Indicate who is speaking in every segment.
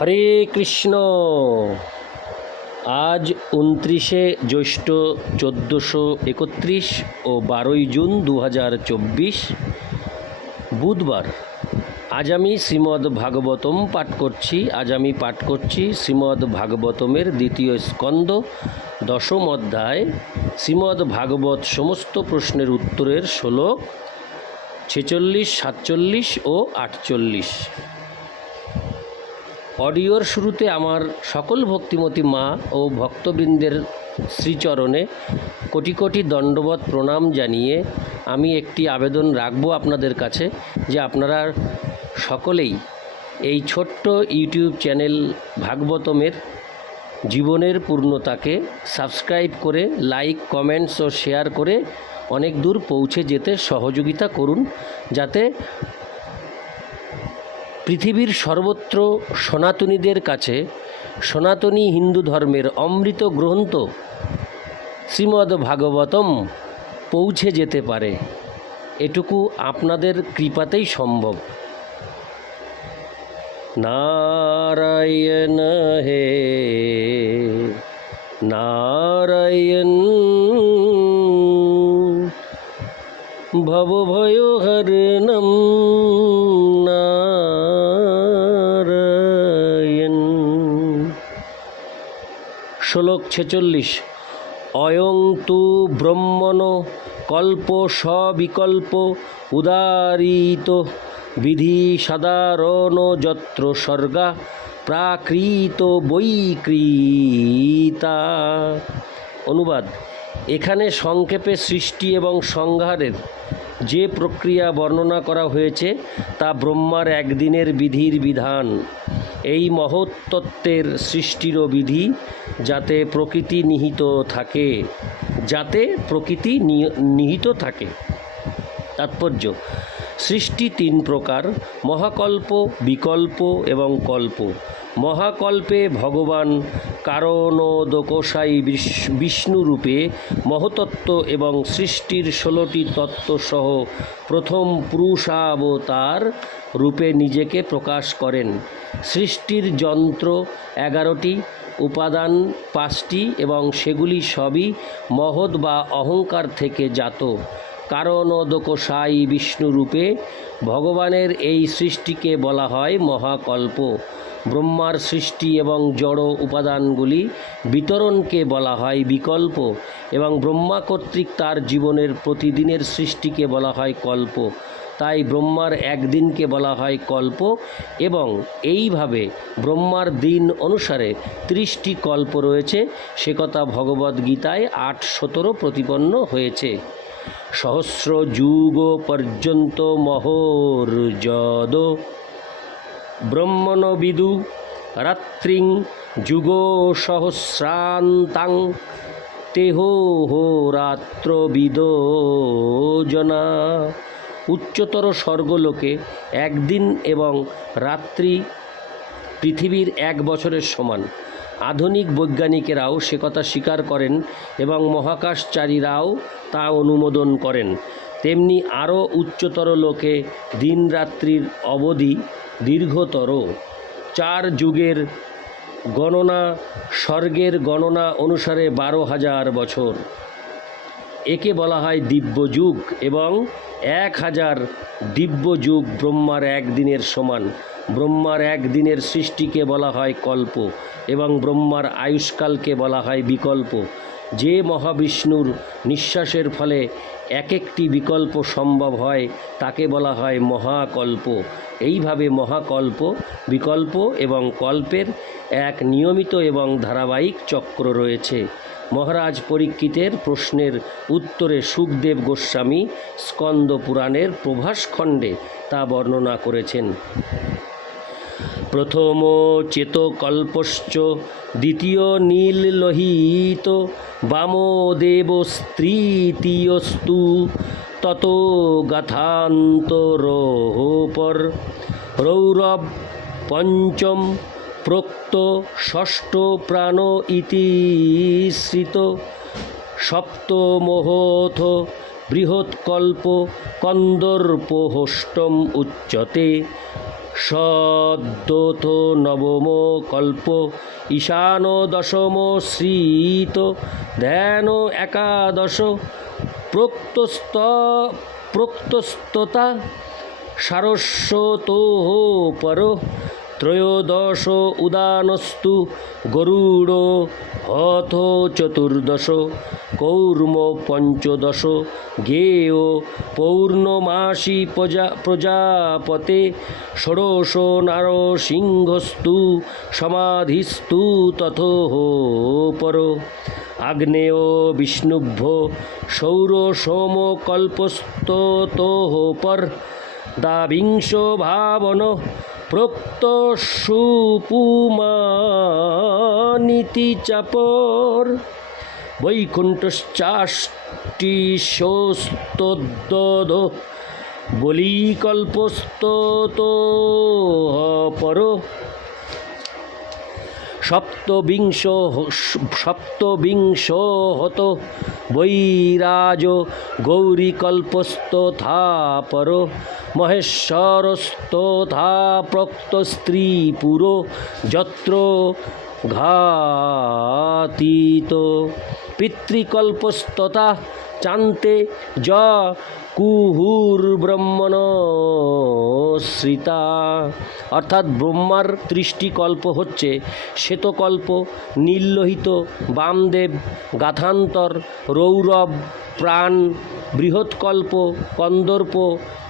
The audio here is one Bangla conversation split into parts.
Speaker 1: হরে কৃষ্ণ। আজ উনত্রিশে জ্যৈষ্ঠ চোদ্দোশো একত্রিশ ও বারোই জুন দু হাজার চব্বিশ বুধবার। আজ আমি শ্রীমদ্ ভাগবতম পাঠ করছি। আজ আমি পাঠ করছি শ্রীমদ্ ভাগবতমের দ্বিতীয় স্কন্দ, দশম অধ্যায়। শ্রীমদ্ ভাগবত সমস্ত প্রশ্নের উত্তরের শ্লোক ছেচল্লিশ, সাতচল্লিশ ও আটচল্লিশ। অডিওর শুরুতে আমার সকল ভক্তিমতী মা ও ভক্তবৃন্দের শ্রীচরণে কোটি কোটি দণ্ডবত প্রণাম জানিয়ে আমি একটি আবেদন রাখব আপনাদের কাছে যে আপনারা সকলেই এই ছোট্ট ইউটিউব চ্যানেল ভাগবতমের জীবনের পূর্ণতাকে সাবস্ক্রাইব করে, লাইক, কমেন্টস ও শেয়ার করে অনেক দূর পৌঁছে যেতে সহযোগিতা করুন, যাতে পৃথিবীর সর্বত্র সনাতনীদের কাছে সনাতনী হিন্দু ধর্মের অমৃত গ্রন্থ শ্রীমদ্ ভাগবতম পৌঁছে যেতে পারে। এটুকু আপনাদের কৃপাতেই সম্ভব। নারায়ণ হে, নারায়ণ ভবভয়হরণম নারায়ণ শ্লোক ছেচল্লিশ। অয়ং তু ব্রহ্মণ কল্প সবিকল্প উদারিত বিধি সাধারণ যত্র স্বর্গা প্রাকৃত বৈকৃতা অনুবাদ। এখানে সংক্ষেপে সৃষ্টি এবং সংহারের যে প্রক্রিয়া বর্ণনা করা হয়েছে তা ব্রহ্মার একদিনের বিধির বিধান। এই মহত্তত্ত্বের সৃষ্টিরও বিধি যাতে প্রকৃতি নিহিত থাকে, যাতে প্রকৃতি নিহিত থাকে। তাৎপর্য সৃষ্টি তিন প্রকার, মহাকল্প, বিকল্প এবং কল্প। মহাকল্পে ভগবান কারণোদকোষাই বিষ্ণু রূপে মহতত্ত্ব এবং সৃষ্টির ষোলোটি তত্ত্বসহ প্রথম পুরুষাবতার রূপে নিজেকে প্রকাশ করেন। সৃষ্টির যন্ত্র এগারোটি, উপাদান পাঁচটি এবং সেগুলি সবই মহৎ বা অহংকার থেকে জাত। কারণোদকসাই বিষ্ণুরূপে ভগবানের এই সৃষ্টিকে বলা হয় মহাকল্প। ব্রহ্মার সৃষ্টি এবং জড় উপাদানগুলি বিতরণকে বলা হয় বিকল্প এবং ব্রহ্মা কর্তৃক তার জীবনের প্রতিদিনের সৃষ্টিকে বলা হয় কল্প। তাই ব্রহ্মার একদিনকে বলা হয় কল্প এবং এইভাবে ব্রহ্মার দিন অনুসারে ত্রিশটি কল্প রয়েছে। সে কথা ভগবদ্গীতায় আট সতেরো প্রতিপন্ন হয়েছে। সহস্র যুগ পর্যন্ত মহোর্যদ ব্রহ্মণ বিদু রাত্রিং যুগ সহস্রান্তাং তেহ হো রাত্রবিদ জনা। উচ্চতর স্বর্গলোকে একদিন এবং রাত্রি পৃথিবীর এক বছরের সমান। আধুনিক বৈজ্ঞানিকেরাও সে কথা স্বীকার করেন এবং মহাকাশচারীরাও তা অনুমোদন করেন। তেমনি আরও উচ্চতর লোকে দিন রাত্রির অবধি দীর্ঘতর। চার যুগের গণনা, স্বর্গের গণনা অনুসারে বারো হাজার বছর। একে বলা হয় দিব্য যুগ এবং এক হাজার দিব্য যুগ ব্রহ্মার একদিনের সমান। ব্রহ্মার একদিনের সৃষ্টিকে বলা হয় কল্প এবং ব্রহ্মার আয়ুষ্কালকে বলা হয় বিকল্প। যে মহাবিষ্ণুর নিঃশ্বাসের ফলে এক একটি বিকল্প সম্ভব হয়, তাকে বলা হয় মহাকল্প। এইভাবে মহাকল্প, বিকল্প এবং কল্পের এক নিয়মিত এবং ধারাবাহিক চক্র রয়েছে। মহারাজ পরীক্ষিতের প্রশ্নের উত্তরে সুখদেব গোস্বামী স্কন্দ পুরাণের প্রভাসখণ্ডে তা বর্ণনা করেছেন। প্রথম চেতকল্পশ্চ, দ্বিতীয় নীল লোহিত বামদেব তৃতীয়স্তু তত গাথান্তরোপর রৌরব পঞ্চম প্রোক্ত ষষ্ঠ প্রাণ ইতি শ্রিত সপ্তমোহথ বৃহৎকল্প কন্দর্পহষ্টম উচ্যতে সদ্যথ নবম কল্প ঈশান দশম শ্রীত ধ্যান একাদশ প্রক্তস্ত প্রক্তস্ততা সারস্বতোঃ পর ত্রয়োদশ উদানস্তু, গরুড়, হথ চতুর্দশ, কৌর্ম পঞ্চদশ, গেয় পৌর্ণমাসি প্রজা, প্রজাপতে, ষোড়শ নারসিংহস্তু, সমাধিস্তু তথোঃ পর। আগ্নেয় বিষ্ণুভ্য সৌর সোম কল্পস্ততোঃ পর দাবিংশ ভাবন প্রোক্ত সুপুমানীতি চাপর বৈকুণ্ঠশ্চাষ্টিশোস্তদ্দ বলিকল্পস্তত পর সপ্তবিংশ সপ্তবিংশ হত বৈরাজ গৌরীকল্পস্তথা পর মহেশ্বরস্তথা প্রক্ত স্ত্রী পুরো যত্র ঘাতীত পিতৃকল্পস্ততা চান্তে য কুহুর ব্রহ্মণ শ্রিতা। অর্থাৎ ব্রহ্মার ত্রিশটি কল্প হচ্ছে শ্বেতকল্প নীললোহিত বামদেব, গাথান্তর, রৌরব, প্রাণ, বৃহৎকল্প, কন্দর্প,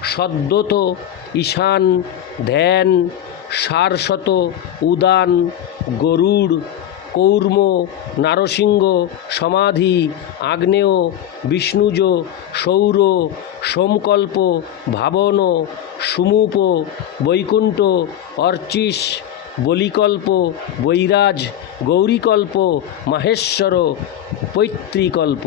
Speaker 1: সদ্যত, ঈশান, ধ্যান সারশত উদান, গরুড় কৌর্ম নারসিংহ সমাধি আগ্নেয় বিষ্ণুজ সৌর সোমকল্প ভাবন সুমুপ বৈকুণ্ঠ অর্চিস বলিকল্প, বৈরাজ, গৌরীকল্প, মাহেশ্বর, পৈতৃকল্প।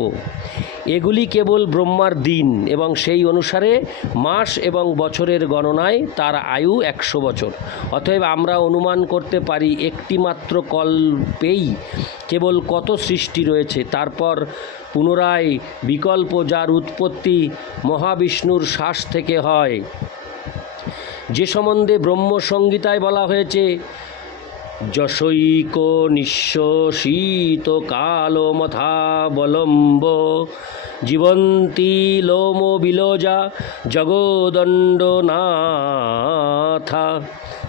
Speaker 1: এগুলি কেবল ব্রহ্মার দিন এবং সেই অনুসারে মাস এবং বছরের গণনায় তার আয়ু একশো বছর। অতএব আমরা অনুমান করতে পারি একটি মাত্র কল্পেই কেবল কত সৃষ্টি রয়েছে। তারপর পুনরায় বিকল্প যার উৎপত্তি মহাবিষ্ণুর শ্বাস থেকে হয়। যে সম্বন্ধে ব্রহ্মসংগীতায় বলা হয়েছে যশৈক নিঃশ্বসিত কালমথাবলম্ব জীবন্তী লোম বিলোজা জগদণ্ড নাথা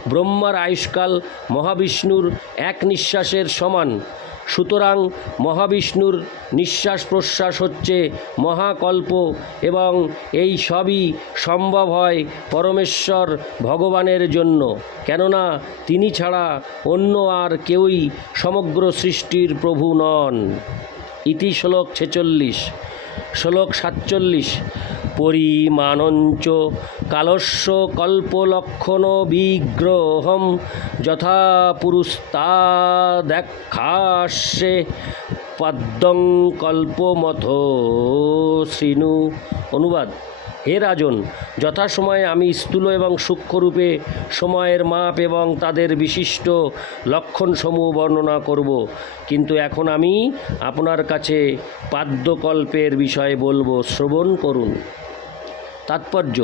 Speaker 1: ব্রহ্মার আয়ুষ্কাল মহাবিষ্ণুর এক নিঃশ্বাসের সমান। সুতরাং মহাবিষ্ণুর নিঃশ্বাস প্রশ্বাস হচ্ছে মহাকল্প এবং এই সবই সম্ভব হয় পরমেশ্বর ভগবানের জন্য। কেননা তিনি ছাড়া অন্য আর কেউই সমগ্র সৃষ্টির প্রভু নন। ইতি শ্লোক ছেচল্লিশ। শ্লোক সাতচল্লিশ। পরিমাণঞ্চ কালস্য কল্পলক্ষণ বিগ্রহম যথা পুরুস্তাদ্যাখ্যাস্যে পদ্মং কল্পমথ। শ্রীনু অনুবাদ। হে রাজন, যথাসময়ে আমি স্থূল এবং সূক্ষ্মরূপে সময়ের মাপ এবং তাদের বিশিষ্ট লক্ষণসমূহ বর্ণনা করব। কিন্তু এখন আমি আপনার কাছে পাদ্যকল্পের বিষয়ে বলব, শ্রবণ করুন। তাৎপর্য,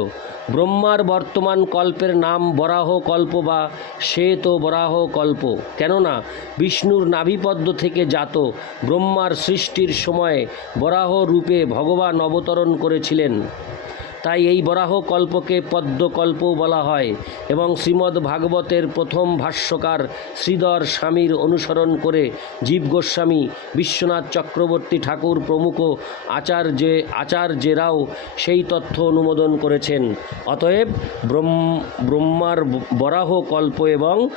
Speaker 1: ব্রহ্মার বর্তমান কল্পের নাম বরাহ কল্প বা শ্বেত বরাহ কল্প। কেননা, বিষ্ণুর নাভিপদ্ম থেকে জাত ব্রহ্মার সৃষ্টির সময়ে বরাহ রূপে ভগবান অবতরণ করেছিলেন। তাই এই বরাহ কল্পকে পদ্মকল্পও বলা হয় এবং শ্রীমদ্ ভাগবতের প্রথম ভাষ্যকার শ্রীধর স্বামীর অনুসরণ করে জীব গোস্বামী, বিশ্বনাথ চক্রবর্তী ঠাকুর প্রমুখ আচার্যে, আচার্যেরাও সেই তথ্য অনুমোদন করেছেন। অতএব ব্রহ্ম, ব্রহ্মার বরাহ কল্প এবং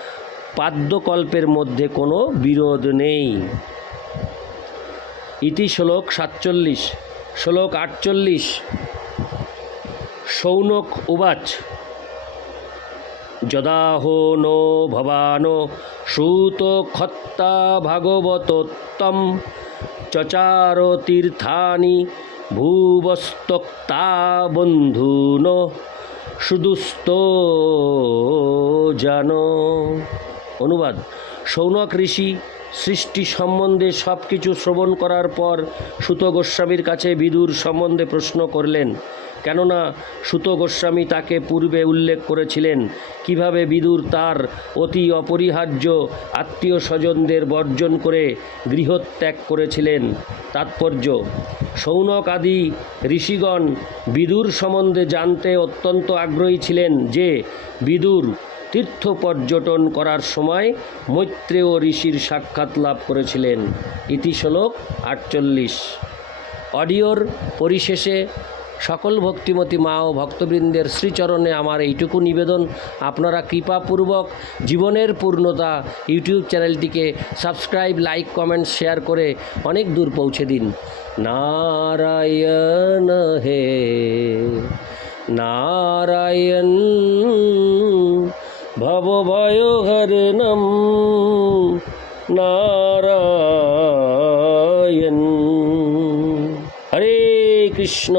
Speaker 1: পাদ্যকল্পের মধ্যে কোনো বিরোধ নেই। ইতি শ্লোক সাতচল্লিশ। শ্লোক আটচল্লিশ। শৌনক উবাচ। যদাহো নো ভবানো সুত খত্তা ভাগবতোত্তম চচার তীর্থানি ভুবস্তক্তা বন্ধুন সুদুস্ত জানো। অনুবাদ, সৌনক ঋষি সৃষ্টি সম্বন্ধে সব কিছু শ্রবণ করার পর সুত গোস্বামীর কাছে বিদুর সম্বন্ধে প্রশ্ন করলেন কেননা সুত গোস্বামী তাকে পূর্বে উল্লেখ করেছিলেন, কীভাবে বিদুর তার অতি অপরিহার্য আত্মীয় স্বজনদের বর্জন করে গৃহত্যাগ করেছিলেন। তাৎপর্য, সৌনক আদি ঋষিগণ বিদুর সম্বন্ধে জানতে অত্যন্ত আগ্রহী ছিলেন যে বিদুর তীর্থ পর্যটন করার সময় মৈত্রেয় ঋষির সাক্ষাৎ লাভ করেছিলেন। ইতিশ্লোক আটচল্লিশ। অডিওর পরিশেষে সকল ভক্তিমতী মা ও ভক্তবৃন্দের শ্রীচরণে আমার এইটুকু নিবেদন। আপনারা কৃপাপূর্বক জীবনের পূর্ণতা ইউটিউব চ্যানেলটিকে সাবস্ক্রাইব, লাইক, কমেন্ট, শেয়ার করে অনেক দূর পৌঁছে দিন। নারায়ণ হে, নারায়ণ ভবভয়হরণম নারায়ণ। হরে কৃষ্ণ।